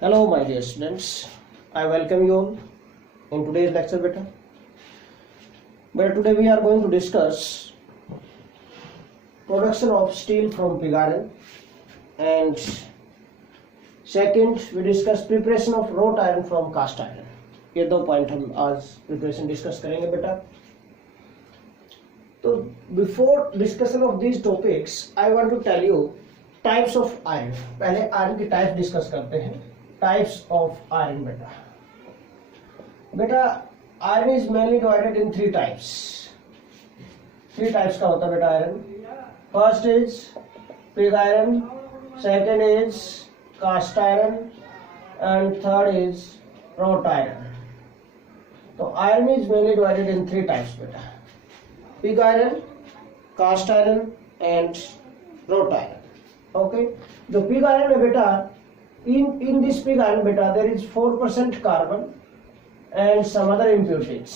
Hello my dear students, I welcome you all in today's lecture beta. But today we are going to discuss production of steel from pig iron, and second we discuss preparation of wrought iron from cast iron. ये दो point हम आज preparation discuss करेंगे बेटा. तो before discussion of these topics I want to tell you types of iron. पहले iron की types discuss करते हैं. टाइप्स ऑफ आयरन बेटा iron is mainly divided in three types. Three types का होता है बेटा iron. First is pig iron, second is cast iron and third is wrought iron. तो iron is mainly divided in three types बेटा. Pig iron, cast iron and wrought iron. Okay, जो pig iron है बेटा, in this pig iron beta there is 4% carbon and some other impurities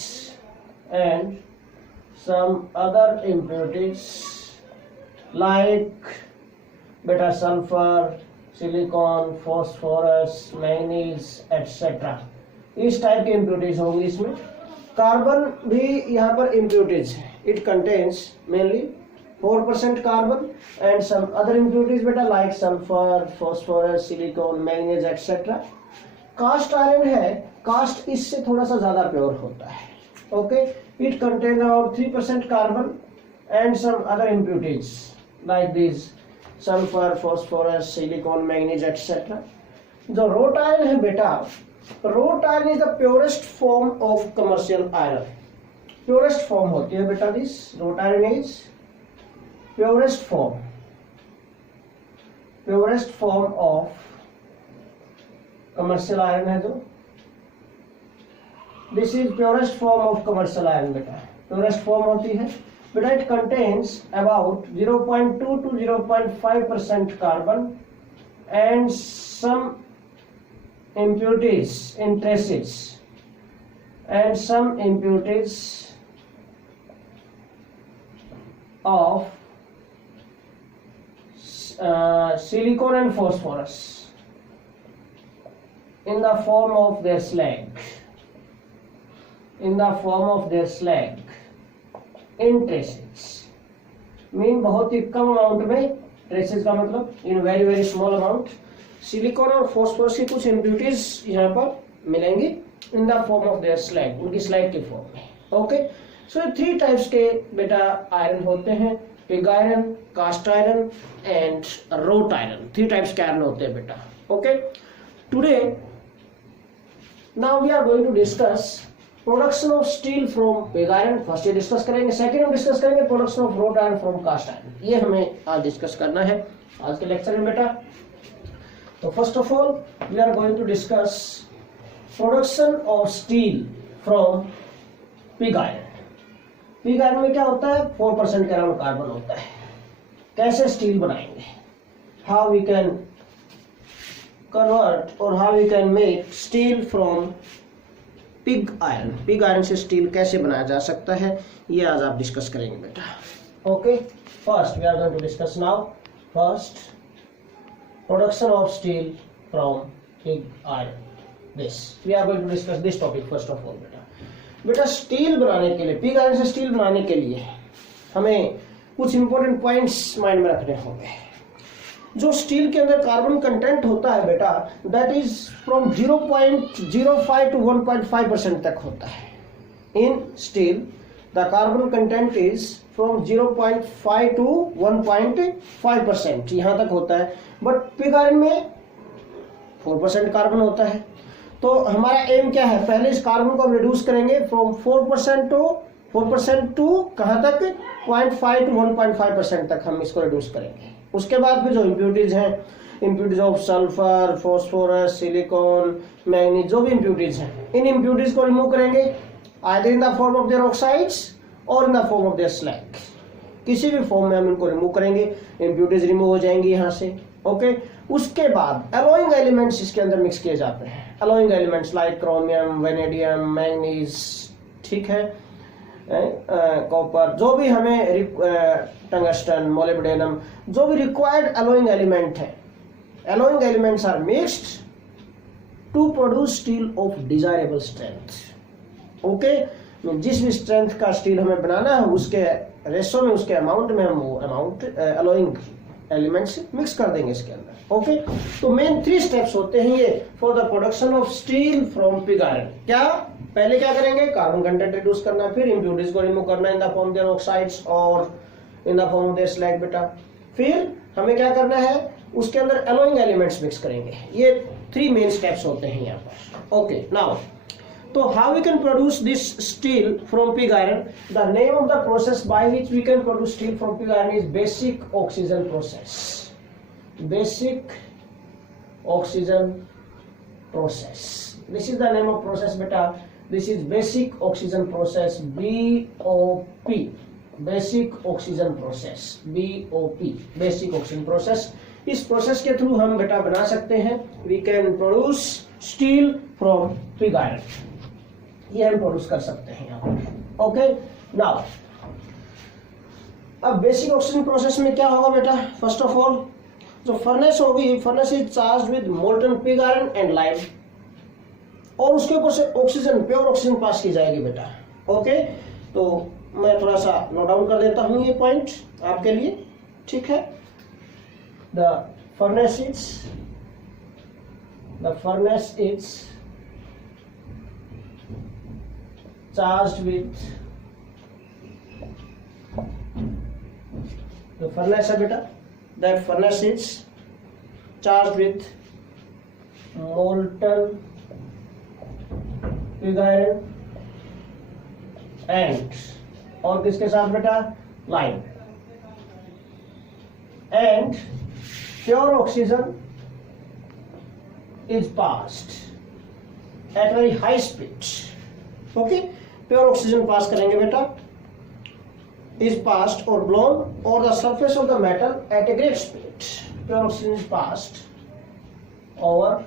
like beta sulfur, silicon, phosphorus, manganese etc. इस type के impurities होंगे इसमें. Carbon भी यहाँ पर impurities है. It contains mainly 4% carbon and some other impurities beta like sulfur, phosphorus, silicon, manganese etc. Cast iron है. Cast इससे थोड़ा सा ज्यादा प्योर होता है. Okay, it contains about 3% carbon and some other impurities like these sulfur, phosphorus, silicon, manganese etc. जो wrought iron है बेटा, wrought iron is the purest form of commercial iron. purest form होती है बेटा this. wrought iron is purest form of commercial iron है जो. this is purest form of commercial iron बेटा. purest form होती है बेटा. it contains about 0.2 to 0.5% carbon and some impurities in traces and some impurities of silicon and phosphorus in the form of their slag in traces. Mean बहुत ही कम amount में. Traces का मतलब in very very small amount. Silicon और phosphorus की कुछ impurities यहाँ पर मिलेंगी in the form of their slag, उनकी स्लैग के फॉर्म में. ओके, सो थ्री टाइप्स के बेटा आयरन होते हैं. Pig iron, cast iron and wrought iron. Three types के आयरन होते हैं बेटा. Okay, today now we are going to discuss production of steel from pig iron. First ये डिस्कस करेंगे. सेकेंड हम डिस्कस करेंगे production of wrought iron from cast iron. ये हमें आज डिस्कस करना है आज के लेक्चर में बेटा. तो first of all we are going to discuss production of steel from pig iron. Pig iron में क्या होता है? 4% के अराउंड कार्बन होता है. कैसे स्टील बनाएंगे? हाउ वी कैन कन्वर्ट और how we can make steel from pig iron. Pig iron से स्टील कैसे बनाया जा सकता है, ये आज आप डिस्कस करेंगे बेटा. Okay, first we are going to discuss now first production of steel from pig iron. This we are going to discuss this topic first of all बेटा. स्टील बनाने के लिए, पिग आयरन से स्टील बनाने के लिए हमें कुछ इंपॉर्टेंट पॉइंट्स माइंड में रखने होंगे. जो स्टील के अंदर कार्बन कंटेंट होता है बेटा, दैट इज फ्रॉम 0.05 टू 1.5% तक होता है. In steel the carbon content is from 0.5 to 1.5% यहां तक होता है. बट पिग आयरन में 4% कार्बन होता है. तो हमारा एम क्या है? पहले इस कार्बन को हम रिड्यूस करेंगे फ्रॉम 4% टू कहां तक? 0.5 टू 1.5% तक हम इसको रिड्यूस करेंगे. उसके बाद फिर जो इम्प्यूरिटीज हैं, impurities of sulphur, phosphorus, silicon, manganese, जो भी इम्प्यूरिटीज हैं, इन इम्प्यूरिटीज को रिमूव करेंगे either in the form of their oxides और in the form of their slag. किसी भी फॉर्म में हम इनको रिमूव करेंगे, इम्प्यूरिटीज रिमूव हो जाएंगी यहाँ से. ओके, उसके बाद एलॉइंग एलिमेंट्स इसके अंदर मिक्स किए जाते हैं. Alloying elements like chromium, vanadium, manganese, ठीक है, कॉपर, जो भी हमें टंगस्टन, मोलिब्डेनम, जो भी रिक्वायर्ड एलोइंग एलिमेंट है, alloying elements are mixed to produce steel of desirable strength. Okay, जिस भी स्ट्रेंथ का स्टील हमें बनाना है उसके रेशो में, उसके अमाउंट में हम वो अमाउंट अलोइंग एलिमेंट्स मिक्स कर देंगे इसके अंदर। ओके, तो मेन 3 स्टेप्स होते हैं ये for the production of steel from pig iron. क्या पहले क्या करेंगे, कार्बन कंटेंट रिड्यूस करना, फिर इंप्यूरिटीज को रिमूव करना in the form their oxides और in the form of their slag बेटा। फिर हमें क्या करना है, उसके अंदर अलोइंग एलिमेंट्स मिक्स करेंगे। ये 3 मेन स्टेप्स होते हैं यहाँ पर। ओके, नाउ तो how we can produce this steel from pig iron? The name of the process by which we can produce steel from pig iron is basic oxygen process. Basic oxygen process, this is the name of process बेटा। This is basic oxygen process, BOP, basic oxygen process, BOP, basic oxygen process. इस process के through हम बेटा बना सकते हैं, we can produce steel from pig iron, ये हम प्रोड्यूस कर सकते हैं यहाँ पर। ओके, नाउ अब बेसिक ऑक्सीजन प्रोसेस में क्या होगा बेटा? फर्स्ट ऑफ ऑल जो फर्नेस होगी, furnace is charge with molten pig iron and lime, और उसके ऊपर से ऑक्सीजन, प्योर ऑक्सीजन पास की जाएगी बेटा। ओके, तो मैं थोड़ा सा नोट डाउन कर देता हूं ये पॉइंट आपके लिए, ठीक है। The furnace is charged with, the furnace है बेटा, that furnace is charged with molten pig iron and, और किसके साथ बेटा? lime, and pure oxygen is passed at very high speed। okay, pure oxygen पास करेंगे बेटा, is passed or blown over the surface of the metal at a great speed। Pure oxygen is passed over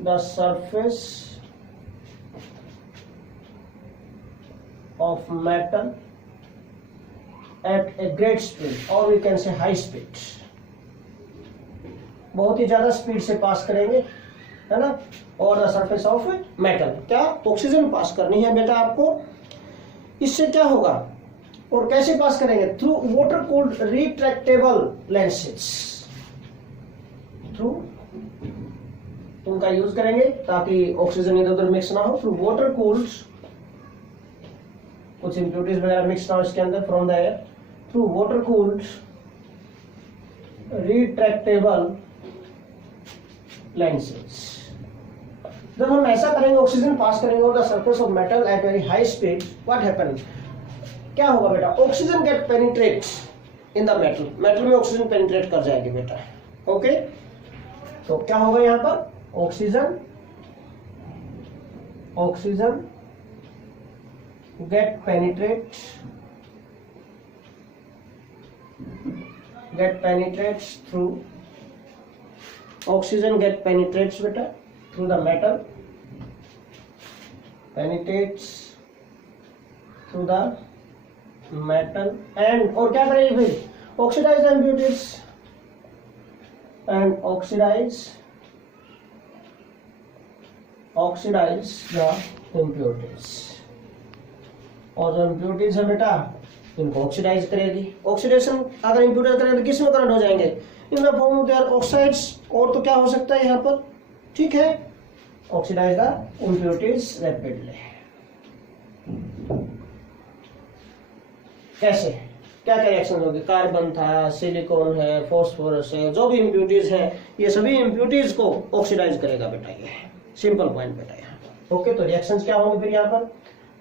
the surface of metal at a great speed, or we can say high speed। बहुत ही ज्यादा speed से पास करेंगे, है ना, और the surface of metal. क्या oxygen पास करनी है बेटा आपको। इससे क्या होगा और कैसे पास करेंगे? Through water cooled retractable lances, through उनका यूज करेंगे ताकि ऑक्सीजन इधर उधर मिक्स ना हो। थ्रू वाटर कूल्ड, कुछ इम्प्यूरिटीज वगैरह मिक्स ना हो इसके अंदर from the air. Through water cooled retractable lances, जब हम ऐसा करेंगे, ऑक्सीजन पास करेंगे और the surface of metal at very high speed, what happen? क्या होगा बेटा? Oxygen get penetrate in the metal, metal में ऑक्सीजन पेनिट्रेट कर जाएगी बेटा। ओके, तो क्या होगा यहाँ पर? Oxygen get penetrates through, oxygen get penetrates बेटा through the metal, penetrates through the metal and, और क्या करेगी भाई? Oxidize the impurities and oxidize the impurities, और जो impurities है बेटा इनको ऑक्सीडाइज करेगी। ऑक्सीडेशन अगर इम्प्यूरिटीज करेंगे तो किस में कन्वर्ट हो जाएंगे? इन the form of their oxides. और तो क्या हो सकता है यहाँ पर? ठीक है, ऑक्सीडाइज द इम्प्यूरिटीज रैपिडली। कैसे, क्या क्या रिएक्शन होगी? कार्बन था, सिलिकॉन है, फॉस्फोरस है, जो भी इम्प्यूरिटीज है ये सभी इम्प्यूरिटीज को ऑक्सीडाइज करेगा बेटा। ये सिंपल पॉइंट बेटा यहाँ पर। ओके, तो रिएक्शंस क्या होंगे फिर यहाँ पर?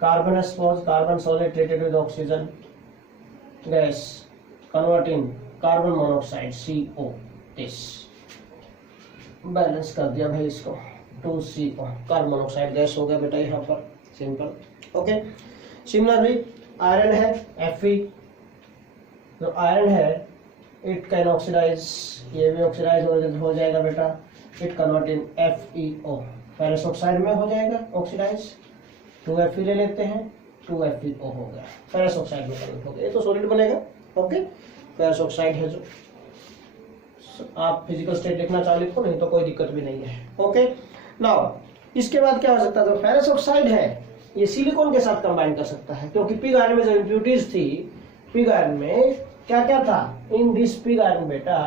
Carbon expose, carbon solid treated with oxygen gas converting carbon monoxide CO, this balance कर दिया भाई इसको, 2CO, कार्बन मोनोऑक्साइड गैस हो गया बेटा यहाँ पर, सिंपल। ओके, सिमिलरली आयरन है Fe, जो आयरन है इट कैन ऑक्सीडाइज, ये भी ऑक्सीडाइज हो जाएगा बेटा, it convert in FeO, ferrous oxide में हो जाएगा ऑक्सीडाइज। 2Fe ले लेते हैं, 2FeO हो गया, फेरस ऑक्साइड में कन्वर्ट हो गया। ये तो सॉलिड बनेगा। ओके, फेरस ऑक्साइड है जो, आप फिजिकल स्टेट लिखना चाहो लिखो, नहीं तो कोई दिक्कत भी नहीं है। ओके, नाउ इसके बाद क्या हो सकता है, जो फेरस ऑक्साइड है ये सिलिकॉन के साथ कंबाइन कर सकता है, क्योंकि पिग आयरन में जो इम्प्यूरिटीज थी, पिग आयरन में क्या क्या था, इन दिस पिग आयरन बेटा,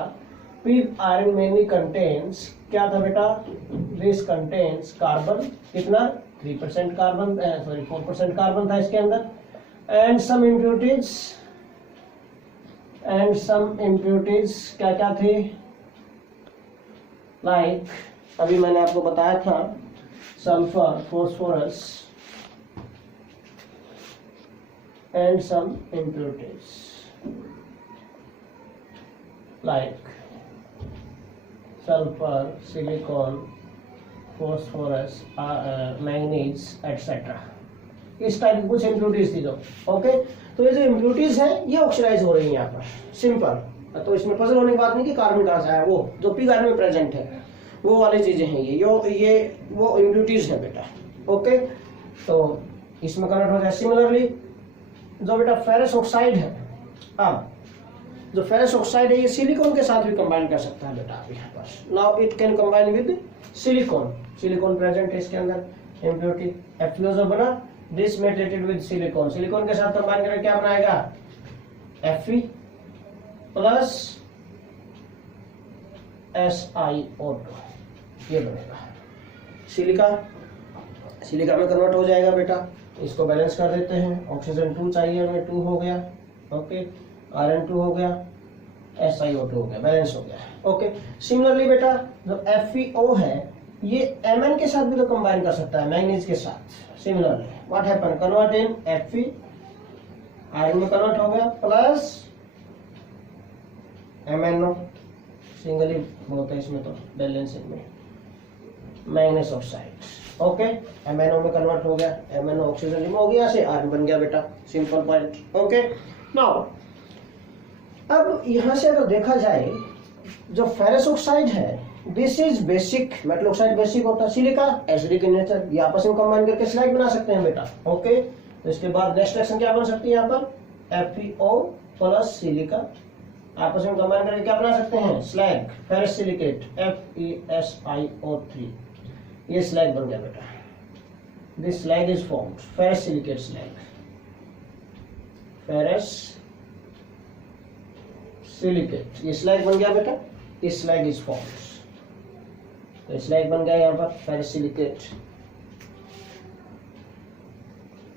पिग आयरन मेनली कंटेन्स, क्या था बेटा, दिस कंटेन्स कार्बन, कितना 3% कार्बन, सॉरी 4% कार्बन था इसके अंदर, एंड सम इम्प्यूरिटीज क्या क्या थे, लाइक अभी मैंने आपको बताया था sulphur, phosphorus and some impurities like sulfur, silicon, phosphorus, manganese etc. इस टाइप की कुछ इम्प्यूरिटीज थी जो, ओके। तो ये जो इम्प्यूरिटीज है ये ऑक्सीडाइज हो रही है यहाँ पर, सिंपल। तो इसमें पजल होने की बात नहीं कि कार्बन कहाँ से आया, वो जो पिग आयरन में प्रेजेंट है वो वाली चीजें हैं, ये वो इम्प्यूरिटीज है बेटा, ओके। तो इसमें कन्वर्ट हो जाए। सिमिलरली जो बेटा फेरस ऑक्साइड है, अब जो फेरस ऑक्साइड है ये सिलिकॉन के साथ भी कंबाइन कर सकता है बेटा आप यहाँ पर। Now it can combine with silicon, silicon present है इसके अंदर, इम्प्योरिटी Fe जो बना, this met related with silicon, silicon के साथ कंबाइन करके क्या बनाएगा, Fe प्लस SiO2, ये बनेगा सिलिका, सिलिका में कन्वर्ट हो जाएगा बेटा। इसको बैलेंस कर देते हैं, ऑक्सीजन 2 चाहिए हमें, 2 हो गया, ओके, आयरन 2 हो गया, SiO2 हो गया, बैलेंस हो गया, ओके। सिमिलरली बेटा जो FeO है ये Mn के साथ भी तो कंबाइन कर सकता है, मैंगनीज के साथ। Similarly what happen, convert in Fe, iron में कन्वर्ट हो गया, प्लस MnO, सिंगल ही बहुत है इसमें तो बैलेंसिंग में, मैंगनीज ऑक्साइड, ओके, MnO में कन्वर्ट हो गया, MnO ऑक्सीजन रिमूव हो गया, से आयरन बन गया बेटा, सिंपल पॉइंट, ओके। नाउ अब यहां से अगर देखा जाए जो फेरस ऑक्साइड है, this is basic, metal oxide basic होता है, सिलिका एसिडिक इन नेचर, ये आपस में कंबाइन करके स्लैग बना सकते हैं बेटा, ओके। तो इसके बाद नेक्स्ट रिएक्शन क्या बन सकती है यहाँ पर, FeO प्लस सिलिका आपस में कंबाइन करके क्या बना सकते हैं, स्लैग, फेरस सिलिकेट FeSiO3, ये स्लैग बन गया बेटा, this slag is formed, ferrous silicate slag, ferrous silicate, ये स्लैग बन गया बेटा, इस स्लैग इज फॉर्म्ड, तो स्लैग बन गया यहाँ पर ferrous silicate,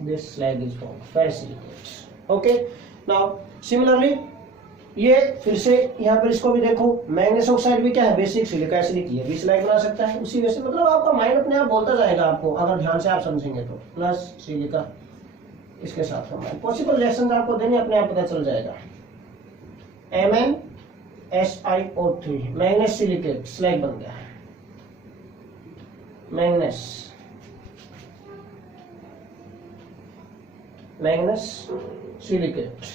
this slag is formed, ferrous silicate, okay. Now similarly ये फिर से यहाँ पर इसको भी देखो, मैग्नीज ऑक्साइड भी क्या है, बेसिक सिलिका एसिडिक, ये भी स्लैग बना सकता है उसी वजह से, मतलब आपका माइंड अपने आप बोलता जाएगा आपको, अगर ध्यान से आप समझेंगे तो, प्लस सिलिका इसके साथ कंबाइन, पॉसिबल रिएक्शन आपको देने अपने आप पता चल जाएगा। MnSiO3 मैग्नीज सिलिकेट स्लैग बन गया, मैग्नीज सिलिकेट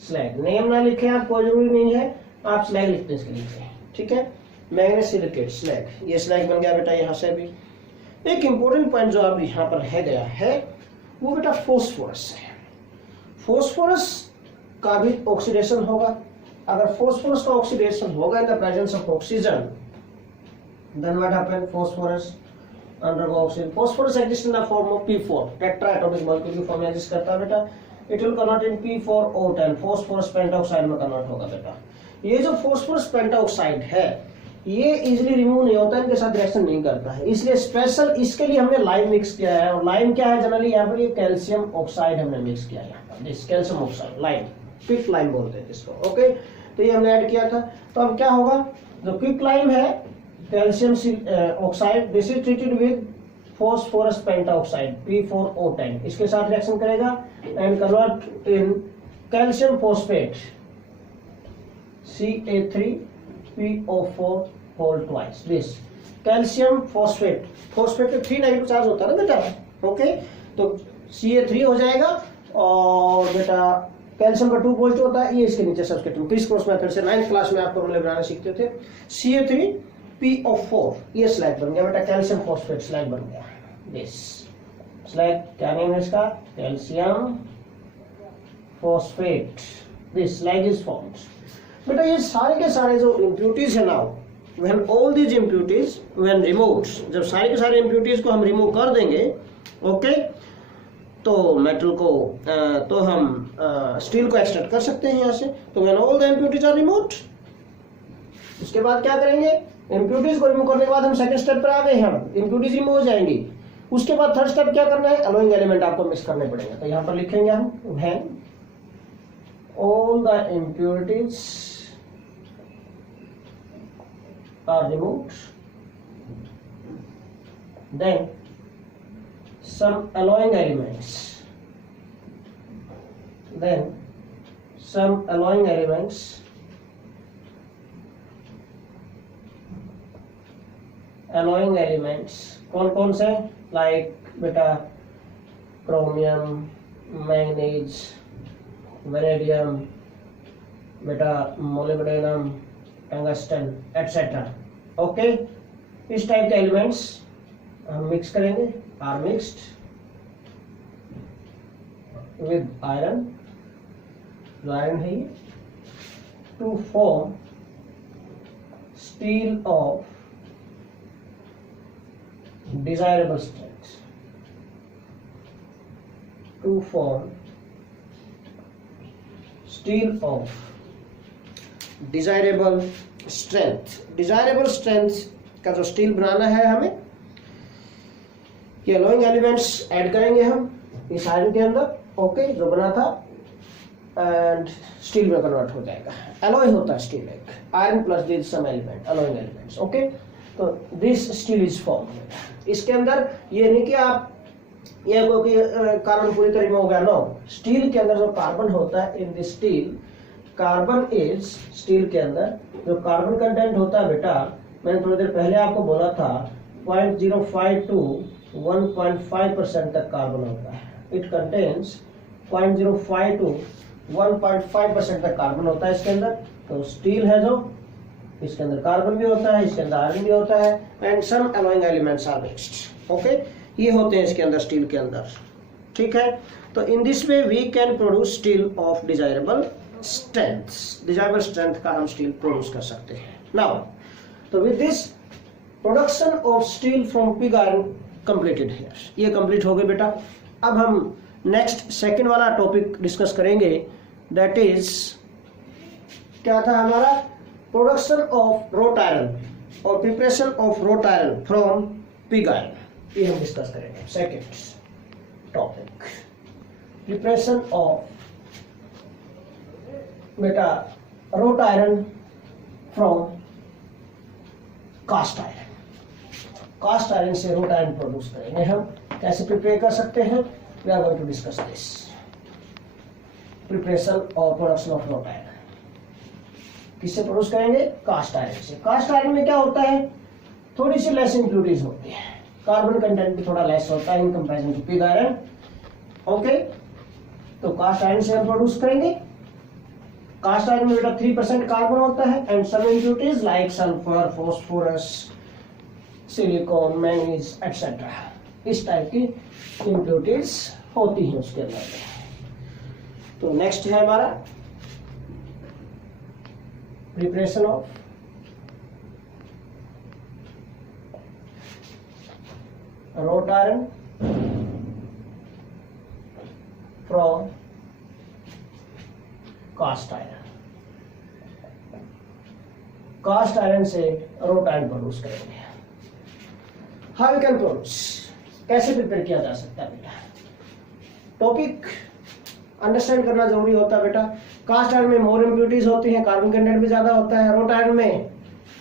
स्लैग, नेम ना लिखे आप, कोई जरूरी नहीं है, आप स्लैग लिखते हैं इसके नीचे, ठीक है, मैग्नीज सिलिकेट स्लैग, ये स्लैग बन गया बेटा। यहाँ से भी एक इंपॉर्टेंट पॉइंट जो अब यहाँ पर है गया है वो बेटा फॉस्फोरस है। फॉस्फोरस का भी ऑक्सीडेशन होगा, अगर फॉस्फोरस का ऑक्सीडेशन होगा in the presence of oxygen, then what happen, phosphorus undergo oxygen, phosphorus exist in the form of P4, tetra atomic molecule की फॉर्म में एग्जिस्ट करता है बेटा, it will convert in P4O10, phosphorus pentoxide में convert होगा बेटा। ये जो फॉस्फोरस पेंटाऑक्साइड है ये इजीली रिमूव नहीं होता, इनके साथ रिएक्शन नहीं करता है, इसलिए स्पेशल इसके लिए हमने लाइम मिक्स किया है, और लाइम क्या है जनरली यहाँ पर, ये कैल्शियम ऑक्साइड हमने मिक्स किया है यहाँ पर, this calcium oxide, lime, quick lime बोलते हैं इसको, ओके। तो ये हमने ऐड किया था, तो अब क्या होगा, जो क्विक लाइम है calcium oxide, this is treated with phosphorus pentoxide P4O10, इसके साथ रिएक्शन करेगा and convert in calcium phosphate Ca3PO4 whole twice, this calcium phosphate, phosphate पे 3 नेगेटिव चार्ज होता है ना बेटा, ओके। तो Ca3 हो जाएगा, और बेटा कैल्शियम का 2 पॉजिटिव होता है, ये इसके नीचे सब्स्टिट्यूट क्रिस क्रॉस मेथड से 9th क्लास में आपको रोले बनाना सीखते थे। Ca3PO4 ये स्लैग बन गया बेटा, कैल्शियम फॉस्फेट स्लैग बन गया, दिस स्लैग, क्या नेम है इसका, calcium phosphate, this slag is formed बेटा। ये सारे के सारे जो इम्प्यूरिटीज है ना, when all these impurities when removed, जब सारी के सारे इम्प्यूरिटीज को हम रिमूव कर देंगे, ओके, तो मेटल को तो हम स्टील को एक्सट्रैक्ट कर सकते हैं यहाँ से। तो when all the impurities are removed, उसके बाद क्या करेंगे, इम्प्यूरिटीज को रिमूव करने के बाद हम सेकंड स्टेप पर आ गए, हम इम्प्यूरिटीज रिमूव हो जाएंगी। उसके बाद थर्ड स्टेप क्या करना है, अलोइंग एलिमेंट आपको मिक्स करने पड़ेंगे। तो यहाँ पर लिखेंगे हम when all the impurities are removed, then some alloying elements, कौन कौन से, लाइक बेटा क्रोमियम, मैंगनीज, वेनेडियम, बेटा मोलिब्डेनम, टंगस्टन एटसेट्रा, ओके, इस टाइप के एलिमेंट्स हम मिक्स करेंगे, आर मिक्स्ड विद आयरन, जो आयरन है ये, to form steel of desirable strength, to form steel of desirable strength. Desirable strength का जो स्टील बनाना है हमें, ये अलोइंग एलिमेंट्स ऐड करेंगे हम इस आयरन के अंदर, ओके, जो बना था, एंड स्टील में कन्वर्ट हो जाएगा। एलॉय होता है स्टील, एक iron plus this some element, alloying elements, okay. तो दिस स्टील इज फॉर्म। इसके अंदर ये नहीं कि आप ये कोई कार्बन पूरी तरह में हो गया, नो, स्टील के अंदर जो कार्बन होता है, in this steel carbon is, steel के अंदर जो कार्बन कंटेंट होता है बेटा, मैंने थोड़ी देर पहले आपको बोला था 0.05 to 1.5% तक कार्बन होता है। इट कंटेन्स 0.05 to 1.5% तक कार्बन होता है इसके अंदर। तो स्टील है जो, इसके अंदर कार्बन भी होता है, इसके अंदर आयरन भी होता है, and some alloying elements are mixed, okay, ये होते हैं इसके अंदर, स्टील के अंदर, ठीक है। तो in this way we can produce steel of desirable strength, desirable strength का हम स्टील प्रोड्यूस कर सकते हैं। नाउ, तो with this production of steel from pig iron completed here, ये कंप्लीट हो गए बेटा। अब हम नेक्स्ट सेकंड वाला टॉपिक डिस्कस करेंगे, दैट इज क्या था हमारा, प्रोडक्शन ऑफ रॉट आयरन और preparation of wrought iron from pig iron, ये हम डिस्कस करेंगे। सेकंड टॉपिक, प्रिपरेशन ऑफ बेटा wrought iron from cast iron. Cast iron से रॉट आयरन प्रोड्यूस करेंगे हम, कैसे प्रिपेयर कर सकते हैं, we are going to discuss this, preparation और प्रोडक्शन ऑफ रॉट आयरन। किससे प्रोड्यूस करेंगे, कास्ट आयरन से। कास्ट आयरन में क्या होता है, थोड़ी सी लेस इंप्यूरिटीज होती है, कार्बन कंटेंट भी थोड़ा लेस होता है in comparison to pig iron, okay. तो कास्ट आयरन से हम प्रोड्यूस करेंगे। कास्ट आयरन में बेटा 3% कार्बन होता है, and some impurities like sulphur, phosphorus, silicon, manganese etcetera, इस टाइप की इंप्यूरिटीज होती हैं उसके अंदर। तो नेक्स्ट है हमारा preparation of wrought iron from cast iron। Cast iron से wrought iron प्रोड्यूस करेंगे। हाउ वी कैन प्रोड्यूस, कैसे प्रिपेयर किया जा सकता है बेटा, टॉपिक अंडरस्टैंड करना जरूरी होता है बेटा। कास्ट आयरन में मोर इम्प्यूरिटीज होती हैं, कार्बन कंटेंट भी ज्यादा होता है। wrought iron में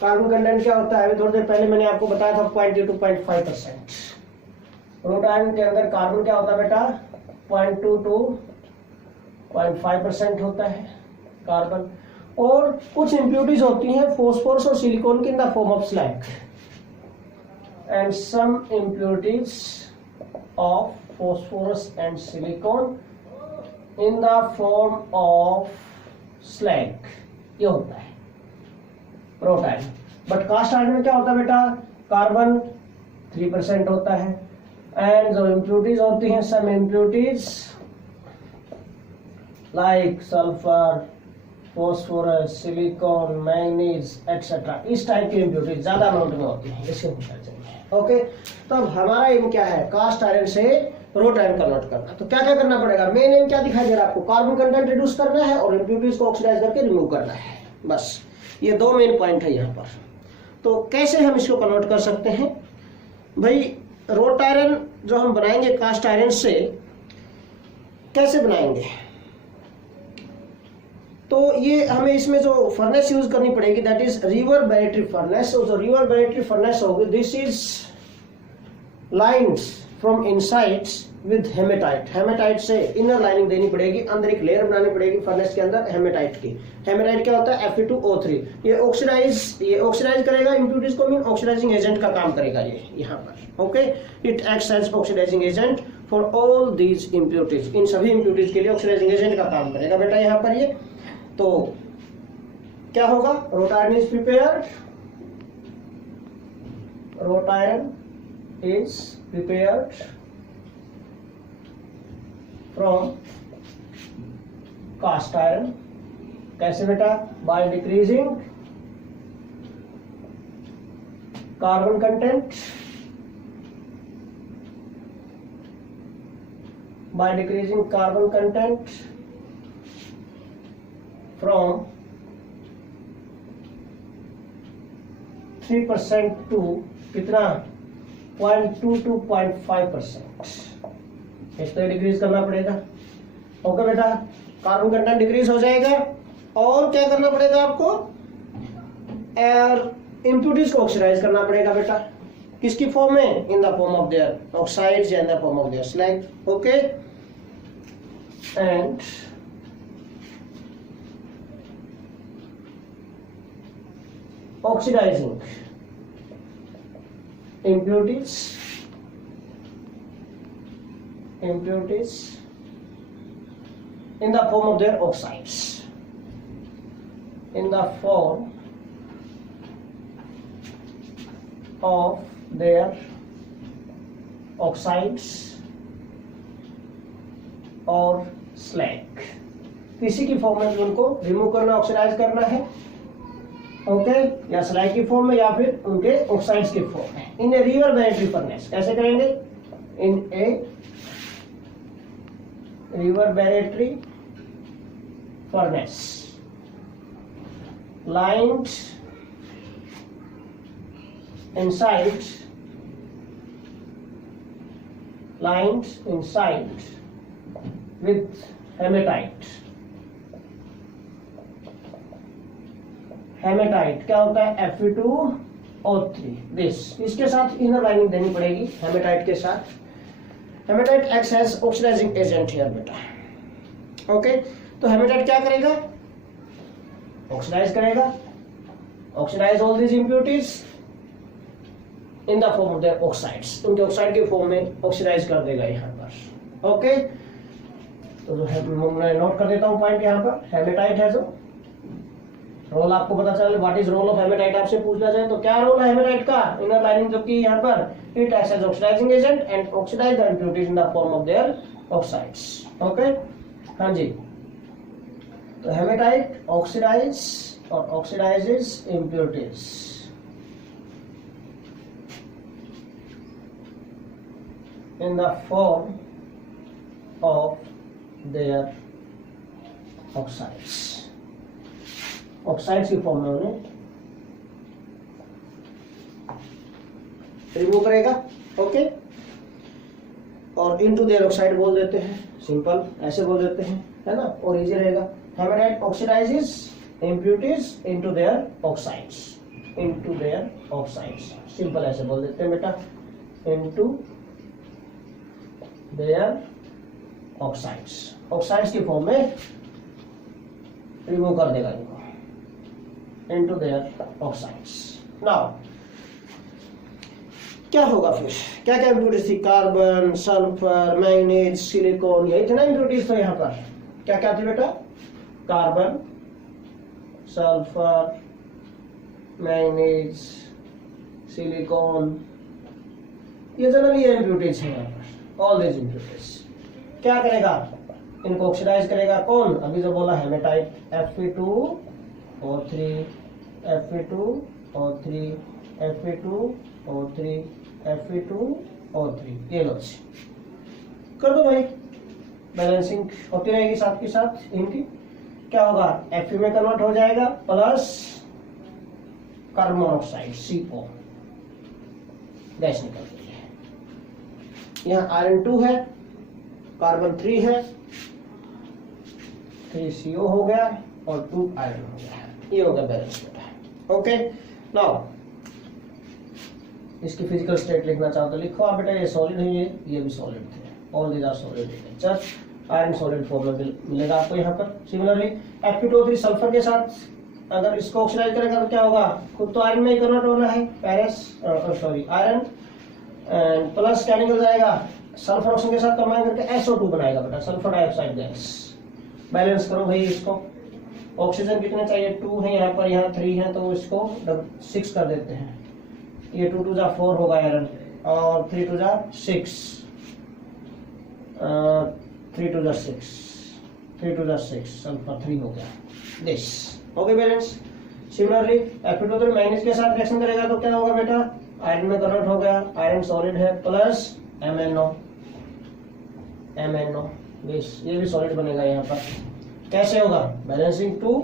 कार्बन कंटेंट क्या होता है, अभी थोड़ी देर पहले मैंने आपको बताया था 0.2 to 0.5%। wrought iron के अंदर कार्बन क्या होता है बेटा, 0.2 to 0.5% होता है कार्बन, और कुछ इम्प्यूरिटीज होती हैं फॉस्फोरस और सिलिकॉन की in the form of slag, and some impurities of phosphorus and silicon in the form of slag, ये होता है wrought iron। But cast iron में क्या होता है बेटा, कार्बन 3% होता है, एंड जो इम्प्यूरिटीज होती हैं, some impurities like sulphur, phosphorus, silicon, manganese etcetera, इस टाइप की इम्प्योरिटीज ज्यादा अमाउंट में होती है, इसके पूछना चाहिए। ओके, तो अब हमारा एम क्या है, कास्ट आयरन से रोट आयरन कन्वर्ट करना। तो क्या क्या करना पड़ेगा, मेन एम क्या दिखाई दे रहा है आपको, कार्बन कंटेंट रिड्यूस करना है और इम्प्योरिटीज को ऑक्सीडाइज करके रिमूव करना है, बस ये दो मेन पॉइंट है यहाँ पर। तो कैसे हम इसको कन्वर्ट कर सकते हैं भाई, रोट आयरन जो हम बनाएंगे कास्ट आयरन से, कैसे बनाएंगे, तो ये हमें इसमें जो फर्नेस यूज करनी पड़ेगी दैट इज रिवर्बरेटरी फर्नेस। जो रिवर्बरेटरी फर्नेस होगी this is lines from insides with hematite, hematite से इनर लाइनिंग देनी पड़ेगी, अंदर एक लेयर बनानी पड़ेगी फर्नेस के अंदर हेमेटाइट की। हेमेटाइट क्या होता है, Fe2O3, ये ऑक्सीडाइज करेगा इम्प्यूरिटीज को, मीन ऑक्सीडाइजिंग एजेंट का काम करेगा ये यहाँ पर। Okay, it acts as oxidising agent for all these impurities, इन सभी इम्प्यूरिटीज के लिए ऑक्सीडाइजिंग एजेंट का काम करेगा बेटा यहाँ पर ये। तो क्या होगा, road iron is prepared, road iron is prepared from cast iron. कैसे बेटा, by decreasing carbon content, by decreasing carbon content from 3% to कितना 0.2 to 0.5%, इस तरह डिक्रीज करना पड़ेगा। ओके बेटा, कार्बन कंटेंट डिक्रीज हो जाएगा और क्या करना पड़ेगा आपको, एयर इम्प्यूरिटीज को ऑक्सीडाइज करना पड़ेगा बेटा, किसकी फॉर्म में, in the form of their oxides या in the form of their slag. Okay, and oxidizing impurities in the form of their oxides, in the form of their oxides और slag, किसी की form में उनको remove करना, oxidise करना है। Okay, या स्लैग की फॉर्म में या फिर उनके ऑक्साइड्स की फॉर्म में, इन ए रिवर्बरेटरी फर्नेस। कैसे करेंगे, in a reverberatory furnace lined inside with hematite। Hematite क्या होता है, Fe2O3, दिस, इसके साथ इनर लाइनिंग देनी पड़ेगी हेमेटाइट के साथ। Hematite acts as oxidising agent here बेटा। ओके, तो हेमेटाइट क्या करेगा, ऑक्सीडाइज करेगा, oxidise all these impurities in the form of their oxides, उनके ऑक्साइड के फॉर्म में ऑक्सीडाइज कर देगा यहाँ पर। ओके, तो जो है मैं नोट कर देता हूँ पॉइंट यहाँ पर, हेमेटाइट है जो रोल आपको पता चले, what is role of hematite आपसे पूछना जाए तो क्या रोल है हेमेटाइट का, इनर लाइनिंग जो की यहाँ पर, it acts as oxidising agent and oxidise the impurities in the form of their oxides. Okay, हाँ जी, तो हेमेटाइट ऑक्सीडाइज और oxidises impurities in the form of their oxides, oxides की फॉर्म में उन्हें रिमूव करेगा। ओके, और इनटू देयर ऑक्साइड बोल देते हैं, सिंपल ऐसे बोल देते हैं, है ना, और इजी रहेगा। Hematite oxidises impurities into their oxides, simple ऐसे बोल देते हैं बेटा, इनटू देयर ऑक्साइड्स, ऑक्साइड्स की फॉर्म में रिमूव कर देगा इनको into their oxides। Now क्या होगा फिर, क्या क्या इम्प्यूरिटीज थी, कार्बन, सल्फर, मैंगनीज, सिलिकॉन, यही थे ना इम्प्यूरिटीज। तो यहाँ पर क्या क्या थी बेटा, कार्बन, सल्फर, मैंगनीज, सिलिकॉन, ये जनरली इम्प्यूरिटीज है यहाँ पर, ऑल दीज इम्प्यूरिटीज। क्या करेगा, इनको ऑक्सीडाइज करेगा कौन, अभी जो बोला haematite, Fe2O3 Fe2O3 Fe2O3 Fe2O3, ये लो कर दो भाई, बैलेंसिंग होती रहेगी साथ के साथ इनकी। क्या होगा, Fe में कन्वर्ट हो जाएगा plus carbon monoxide CO, gas निकल रही है। यहाँ आयरन 2 है, कार्बन 3 है, 3 CO हो गया और 2 आयरन हो गया, ये हो गया बैलेंस बेटा। ओके, नाउ इसकी फिजिकल स्टेट लिखना चाहो तो लिखो आप बेटा, ये सॉलिड है, ये भी सॉलिड थे, all these are solid nature, iron solid form में मिलेगा आपको यहाँ पर। सिमिलरली Fe2O3 सल्फर के साथ अगर इसको ऑक्सीडाइज करेगा तो क्या होगा, खुद तो आयरन में ही कन्वर्ट होना है, आयरन एंड प्लस क्या निकल जाएगा, सल्फर ऑक्सीजन के साथ कंबाइन करके SO2 बनाएगा बेटा, सल्फर डाइऑक्साइड गैस। बैलेंस करो भाई इसको, ऑक्सीजन कितने चाहिए, 2 है यहाँ पर, यहाँ 3 है, तो इसको 6 कर देते हैं, ये 2 2 जा 4 होगा आयरन, और 3 2 जा 6, 3 2 जा 6, 3 2 जा 6, सल्फर 3 हो गया, this okay balance. Similarly Fe2O3 manganese के साथ रिएक्शन करेगा तो क्या होगा बेटा, आयरन में कन्वर्ट हो गया, आयरन सॉलिड है, प्लस MnO, दिस, ये भी सॉलिड बनेगा यहाँ पर। कैसे होगा, बैलेंसिंग 2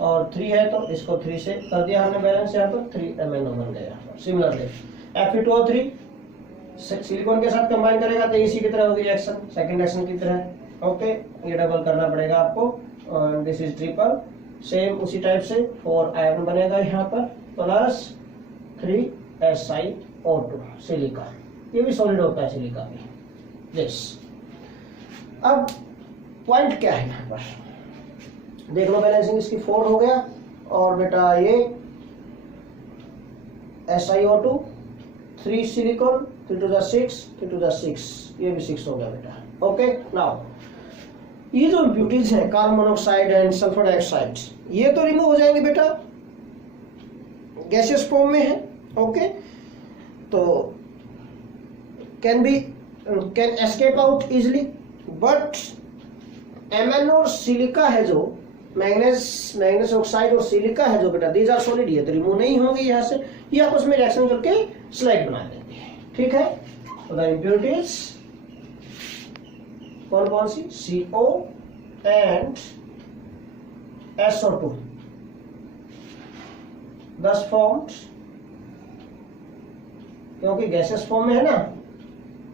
और 3 है तो इसको 3 से कर दिया हमने बैलेंस, यहाँ पर 3 MnO बन गया। सिमिलरली Fe2O3 सिलिकॉन के साथ कंबाइन करेगा तो इसी की तरह होगी रिएक्शन, सेकंड रिएक्शन की तरह। ओके, ये डबल करना पड़ेगा आपको, और दिस इज ट्रिपल, सेम उसी टाइप से 4 आयरन बनेगा यहाँ पर, प्लस 3 SiO2 सिलिका, ये भी सॉलिड होता है सिलिका भी, दिस। अब पॉइंट क्या है यहाँ पर, देख लो बैलेंसिंग इसकी 4 हो गया, और बेटा ये SiO2 3 सिलिकॉन, 3 2 जा 6, 3 2 जा 6, ये भी 6 हो गया बेटा। ओके, नाउ ये जो इम्प्यूरिटीज है carbon monoxide and sulphur dioxide, ये तो रिमूव हो जाएंगे बेटा, गैसियस फॉर्म में है। ओके, तो can escape out easily, but MnO और सिलिका है जो मैग्नीज ऑक्साइड और सिलिका है जो बेटा, दीज आर सॉलिड, ये तो रिमूव नहीं होंगे यहाँ से, ये आपस में रिएक्शन करके स्लाइड बना देंगे, ठीक है। तो द इम्प्यूरिटीज कौन कौन सी, CO and SO2 thus formed, क्योंकि गैसेस फॉर्म में है ना,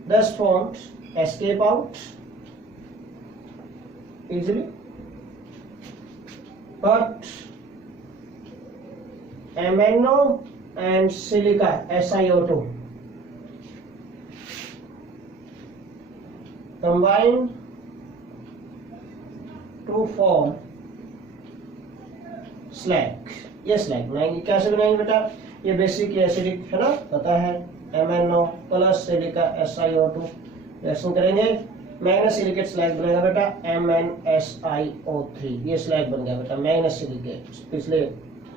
thus formed escape out easily, but MnO and silica SiO2 combine to form slag। ये स्लैग बनाएंगे, कैसे बनाएंगे बेटा, ये बेसिक एसिडिक है ना, पता है, MnO plus silica SiO2 reaction करेंगे, मैग्नीज सिलिकेट स्लैग बनेगा बेटा, MnSiO3, ये स्लैग बन गया बेटा मैग्नीज सिलिकेट, पिछले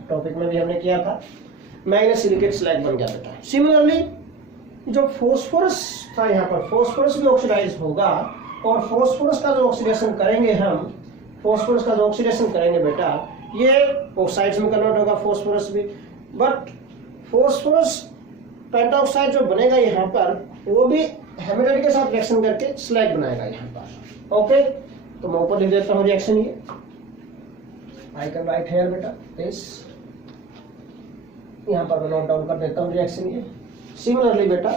टॉपिक में भी हमने किया था, मैग्नीज सिलिकेट स्लैग बन गया बेटा। सिमिलरली जो फॉस्फोरस था यहाँ पर, फॉस्फोरस भी ऑक्सीडाइज होगा, और फॉस्फोरस का जो ऑक्सीडेशन करेंगे हम, फॉस्फोरस का जो ऑक्सीडेशन करेंगे बेटा, ये ऑक्साइड्स में कन्वर्ट होगा फॉस्फोरस भी, बट फॉस्फोरस पेंटाऑक्साइड जो बनेगा यहाँ पर, वो भी हेमेटाइट के साथ रिएक्शन करके स्लैग बनाएगा यहाँ पर। ओके, तो मैं ऊपर लिख देता हूँ रिएक्शन, ये आई कैन राइट हियर बेटा दिस, यहाँ पर मैं नोट डाउन कर देता हूँ रिएक्शन ये। सिमिलरली बेटा,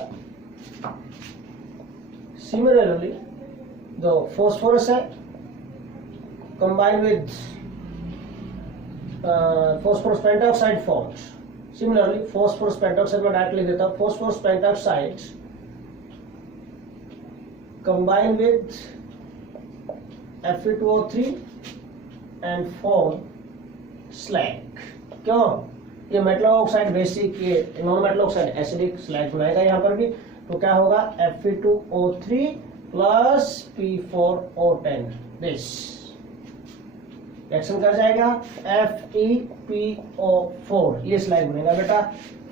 सिमिलरली जो फॉस्फोरस है combine with phosphorus pentoxide formed, similarly phosphorus pentoxide में डायरेक्ट लिख देता हूँ, phosphorus pentoxide combine with Fe2O3 and form slag। क्यों, ये मेटल ऑक्साइड बेसिक, ये non metal oxide acidic slag बनाएगा यहाँ पर भी, तो क्या होगा Fe2O3 plus P4O10, this reaction कर जाएगा FePO4, ये स्लाइड बनेगा बेटा,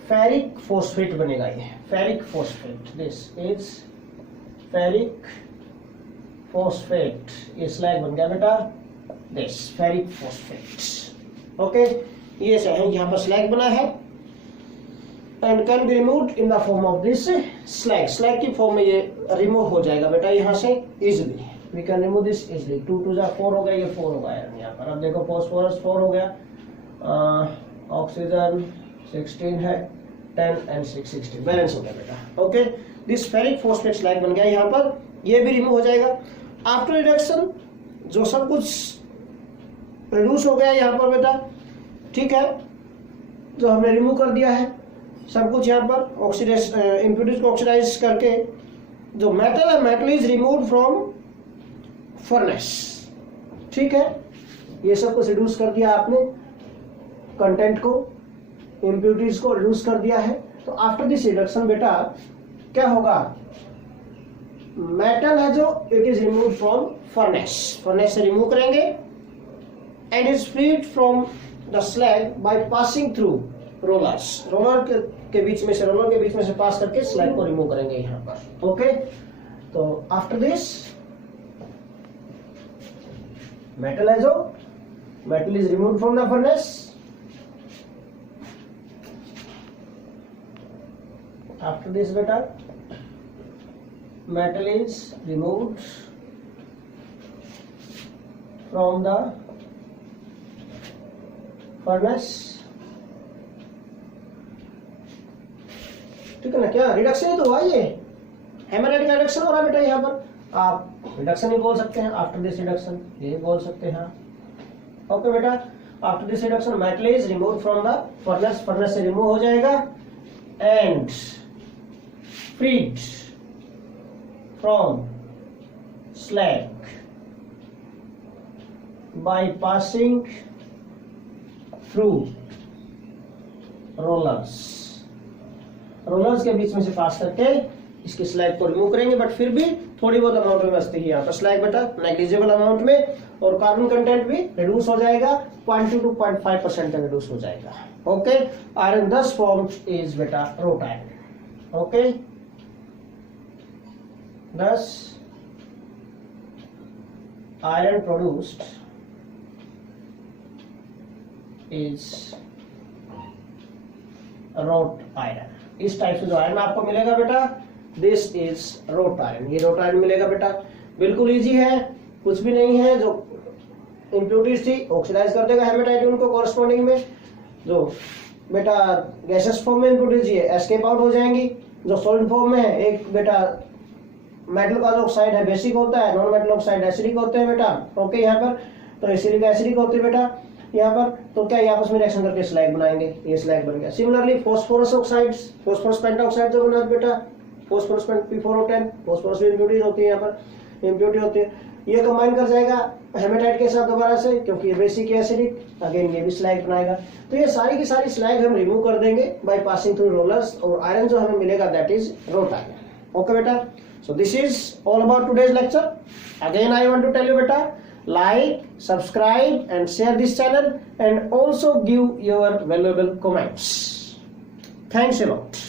फेरिक फॉस्फेट बनेगा, ये ferric phosphate, this is ferric phosphate, ये स्लैग बन गया बेटा दिस फेरिक फॉस्फेट। ओके, ये यहाँ पर स्लैग बना है and can be removed in the form of this slag. Slag की फॉर्म में ये रिमूव हो जाएगा बेटा यहाँ से easily, we can remove this easily. 2 2 जा 4 हो गया, ये 4 होगा यहाँ पर। अब देखो फॉस्फोरस 4 हो गया, ऑक्सीजन 16 है, 10 एंड 6 16 बैलेंस हो गया बेटा। Okay, this ferric phosphate slag बन गया यहाँ पर, ये भी रिमूव हो जाएगा। आफ्टर रिडक्शन जो सब कुछ रिड्यूस हो गया यहाँ पर बेटा, ठीक है, जो हमने रिमूव कर दिया है सब कुछ यहाँ पर ऑक्सीडाइज इम्प्यूरिटीज को ऑक्सीडाइज करके जो मेटल है, metal is removed from furnace. ठीक है, ये सब कुछ रिड्यूस कर दिया आपने, कंटेंट को, इम्प्यूरिटीज को रिड्यूस कर दिया है। तो आफ्टर दिस रिडक्शन बेटा क्या होगा, मेटल है जो it is removed from furnace, furnace से रिमूव करेंगे and is freed from the slag by passing through rollers. Roller के बीच में से पास करके स्लैग को रिमूव करेंगे यहाँ पर। ओके, तो आफ्टर दिस मेटल है जो metal is removed from the furnace, after this बेटा metal is removed from the furnace। ठीक है ना, क्या रिडक्शन ही तो हुआ, ये हेमराइड का रिडक्शन हो रहा है बेटा। यहाँ पर आप रिडक्शन ही बोल सकते हैं, आफ्टर दिस रिडक्शन ये बोल सकते हैं। ओके बेटा, after this reduction metal is remove from the furnace, furnace से रिमूव हो जाएगा and freed from slag by passing through rollers। Rollers के बीच में से पास करके इसके स्लैग को रिमूव करेंगे, बट फिर भी थोड़ी बहुत अमाउंट में बचती है यहाँ पर स्लैग बेटा, नेग्लिजिबल अमाउंट में, और कार्बन कंटेंट भी रिड्यूस हो जाएगा, 0.2 to 0.5% तक रिड्यूस हो जाएगा। ओके, आयरन 10 फॉर्म इज बेटा road iron. Okay, thus iron produced is wrought iron। इस टाइप से जो आयरन आपको मिलेगा बेटा, दिस इज wrought iron, ये wrought iron मिलेगा बेटा। बिल्कुल इजी है, कुछ भी नहीं है। जो इम्प्यूरिटीज थी ऑक्सीडाइज कर देगा हेमेटाइट उनको कॉरस्पॉन्डिंग में, जो बेटा गैसेस फॉर्म में इम्प्यूरिटीज है एस्केप आउट हो जाएंगी, जो सॉलिड फॉर्म में है एक बेटा मेटल का जो ऑक्साइड है बेसिक होता है, नॉन मेटल ऑक्साइड एसिडिक होते हैं बेटा। ओके, यहाँ पर तो एसिडिक एसिडिक होते हैं बेटा यहाँ पर, तो क्या आपस में रिएक्शन करके स्लैग बनाएंगे, ये स्लैग बन गया। Similarly phosphorus oxides, phosphorus pentoxide जो बना बेटा, फॉस्फोरस P4O10, फॉस्फोरस भी इम्प्यूरिटी होती है, यहाँ पर इम्प्यूरिटी होती है, ये कंबाइन कर जाएगा हेमेटाइट के साथ दोबारा से, क्योंकि ये बेसिक है एसिडिक, अगेन ये भी स्लैग बनाएगा। तो ये सारी की सारी स्लैग हम रिमूव कर देंगे बाय पासिंग थ्रू रोलर्स, और आयरन जो हमें मिलेगा that is wrought iron। Okay बेटा, so this is all about today's lecture. Again I want to tell you beta, like, subscribe and share this channel, and also give your valuable comments. Thanks a lot.